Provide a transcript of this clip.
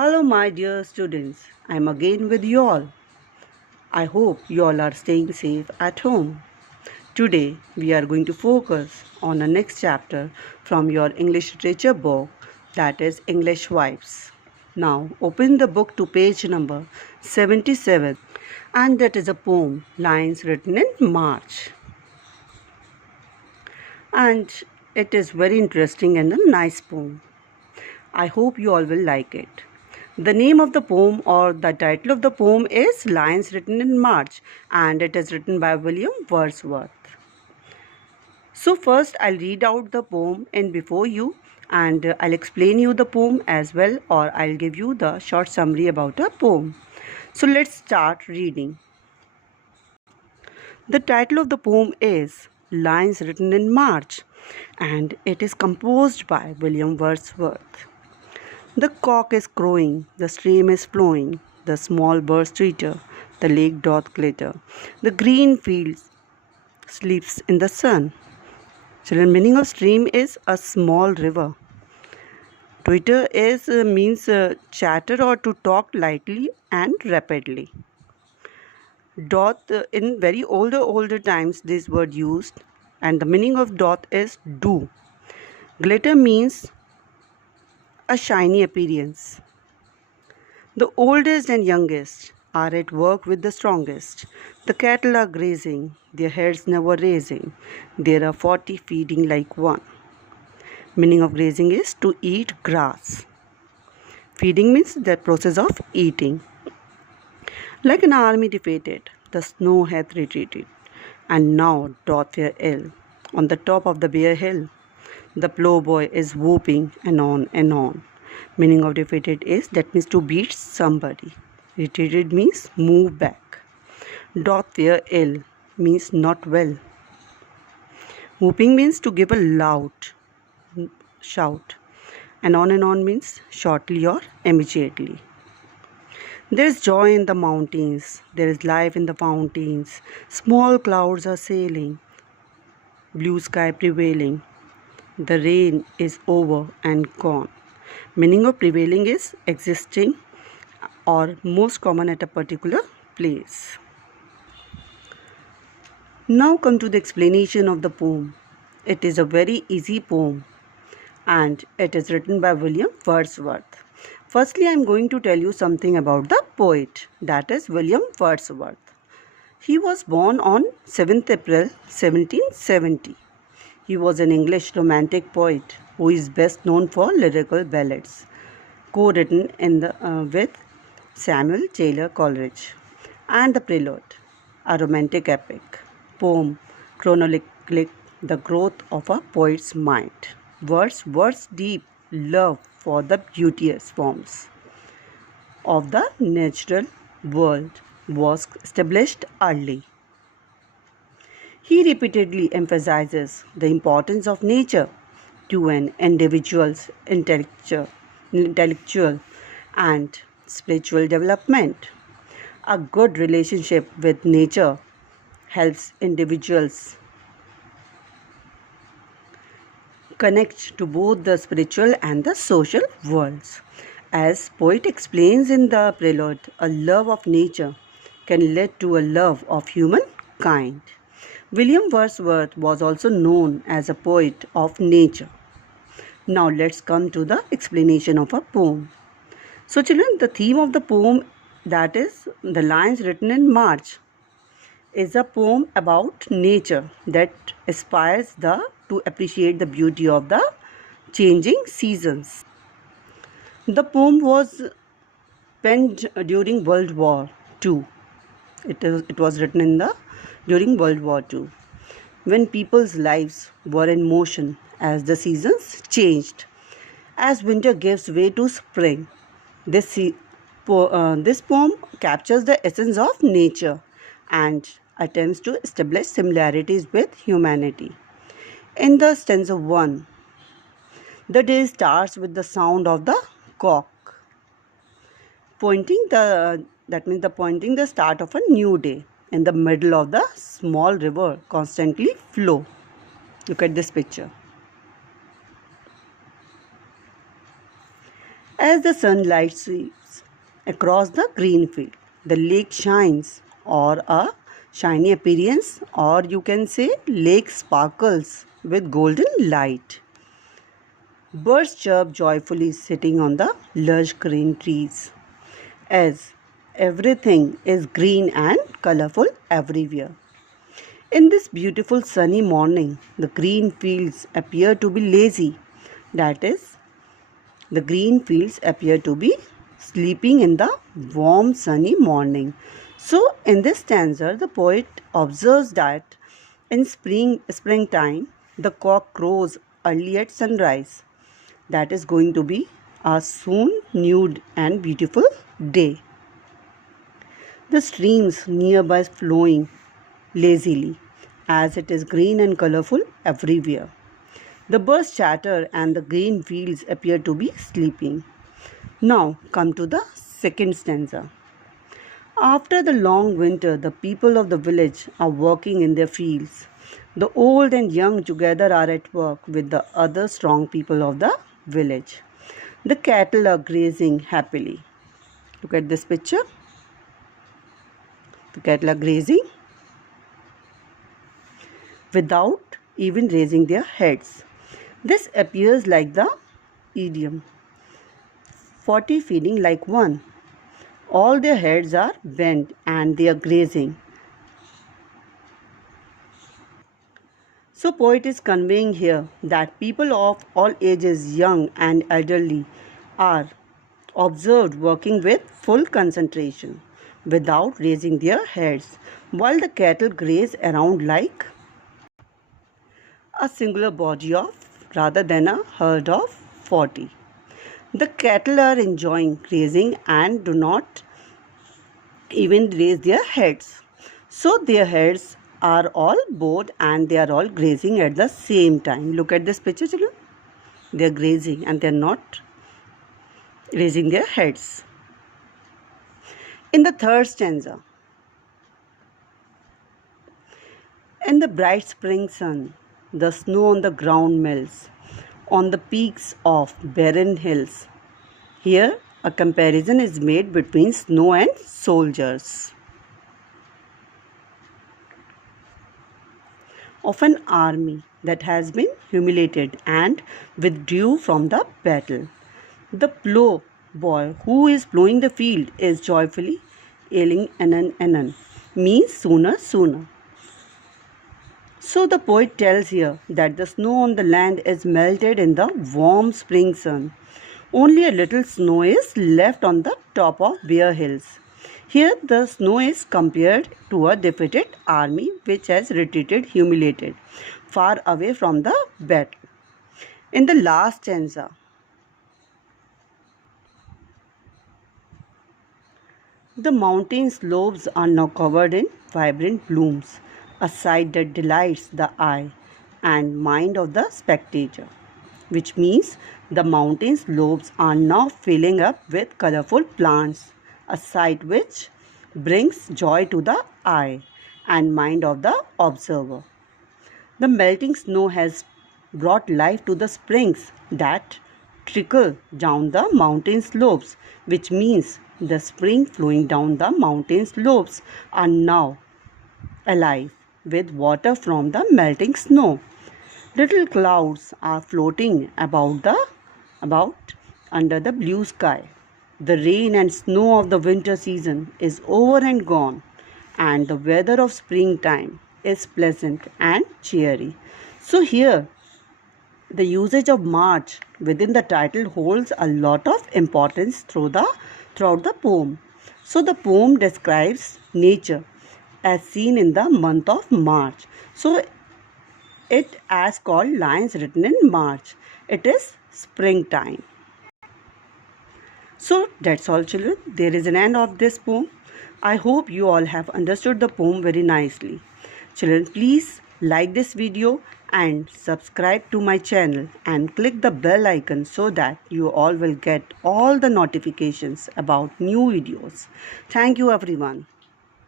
Hello, my dear students. I'm again with you all. I hope you all are staying safe at home. Today, we are going to focus on the next chapter from your English literature book, that is English Vibes. Now, open the book to page number 77, and that is a poem, lines written in March. And it is very interesting and a nice poem. I hope you all will like it. The name of the poem or the title of the poem is Lines Written in March, and it is written by William Wordsworth. So first I'll read out the poem in before you, and I'll explain you the poem as well, or I'll give you the short summary about a poem. So let's start reading. The title of the poem is Lines Written in March, and it is composed by William Wordsworth. The cock is crowing, the stream is flowing, the small birds twitter, the lake doth glitter, the green field sleeps in the sun. Children, meaning of stream is a small river. Twitter is means chatter or to talk lightly and rapidly. Doth in very older times this word used, and the meaning of doth is do. Glitter means a shiny appearance. The oldest and youngest are at work with the strongest. The cattle are grazing, their heads never raising. There are 40 feeding like one. Meaning of grazing is to eat grass. Feeding means the process of eating. Like an army defeated, the snow hath retreated, and now doth fare ill. On the top of the bare hill, the plowboy is whooping and on and on. Meaning of defeated is that means to beat somebody. Retreated means move back. Doth fare ill means not well. Whooping means to give a loud shout. And on means shortly or immediately. There is joy in the mountains. There is life in the fountains. Small clouds are sailing. Blue sky prevailing. The rain is over and gone. Meaning of prevailing is existing or most common at a particular place. Now come to the explanation of the poem. It is a very easy poem and it is written by William Wordsworth. Firstly, I am going to tell you something about the poet, that is William Wordsworth. He was born on 7th April 1770. He was an English romantic poet who is best known for lyrical ballads, co-written with Samuel Taylor Coleridge, and The Prelude, a romantic epic poem chronicling the growth of a poet's mind. Wordsworth's deep love for the beauteous forms of the natural world was established early. He repeatedly emphasizes the importance of nature to an individual's intellectual and spiritual development. A good relationship with nature helps individuals connect to both the spiritual and the social worlds. As poet explains in the prelude, a love of nature can lead to a love of humankind. William Wordsworth was also known as a poet of nature. Now let's come to the explanation of a poem. So children, the theme of the poem, that is the lines written in March, is a poem about nature that aspires to appreciate the beauty of the changing seasons. The poem was penned during World War II. It was written during World War II, when people's lives were in motion as the seasons changed. As winter gives way to spring, this poem captures the essence of nature and attempts to establish similarities with humanity. In the stanza 1, the day starts with the sound of the cock, pointing the start of a new day. In the middle of the small river constantly flow. Look at this picture. As the sunlight sweeps across the green field, the lake shines, or a shiny appearance, or you can say lake sparkles with golden light. Birds chirp joyfully sitting on the lush green trees, as everything is green and colorful everywhere. In this beautiful sunny morning, the green fields appear to be lazy. That is, the green fields appear to be sleeping in the warm sunny morning. So, in this stanza, the poet observes that in springtime, the cock crows early at sunrise. That is going to be a soon nude and beautiful day. The streams nearby flowing lazily, as it is green and colorful everywhere. The birds chatter and the green fields appear to be sleeping. Now come to the second stanza. After the long winter, the people of the village are working in their fields. The old and young together are at work with the other strong people of the village. The cattle are grazing happily. Look at this picture. The cattle are grazing without even raising their heads. This appears like the idiom 40 feeding like one. All their heads are bent and they are grazing. So poet is conveying here that people of all ages, young and elderly, are observed working with full concentration without raising their heads, while the cattle graze around like a singular body of rather than a herd of 40. The cattle are enjoying grazing and do not even raise their heads. So their heads are all bowed and they are all grazing at the same time. Look at this picture, children. They are grazing and they are not raising their heads. In the third stanza, in the bright spring sun, the snow on the ground melts on the peaks of barren hills. Here, a comparison is made between snow and soldiers of an army that has been humiliated and withdrew from the battle. The plough boy who is plowing the field is joyfully yelling anan, means sooner, sooner. So the poet tells here that the snow on the land is melted in the warm spring sun. Only a little snow is left on the top of bare hills. Here the snow is compared to a defeated army which has retreated humiliated, far away from the battle. In the last stanza, the mountain slopes are now covered in vibrant blooms, a sight that delights the eye and mind of the spectator, which means the mountain slopes are now filling up with colorful plants, a sight which brings joy to the eye and mind of the observer. The melting snow has brought life to the springs that trickle down the mountain slopes, which means the spring flowing down the mountain slopes are now alive with water from the melting snow. Little clouds are floating about under the blue sky. The rain and snow of the winter season is over and gone, and the weather of springtime is pleasant and cheery. So here the usage of March within the title holds a lot of importance throughout the poem. So the poem describes nature as seen in the month of March. So it as called lines written in March. It is springtime. So that's all, children. There is an end of this poem. I hope you all have understood the poem very nicely. Children, please like this video and subscribe to my channel and click the bell icon so that you all will get all the notifications about new videos. Thank you everyone.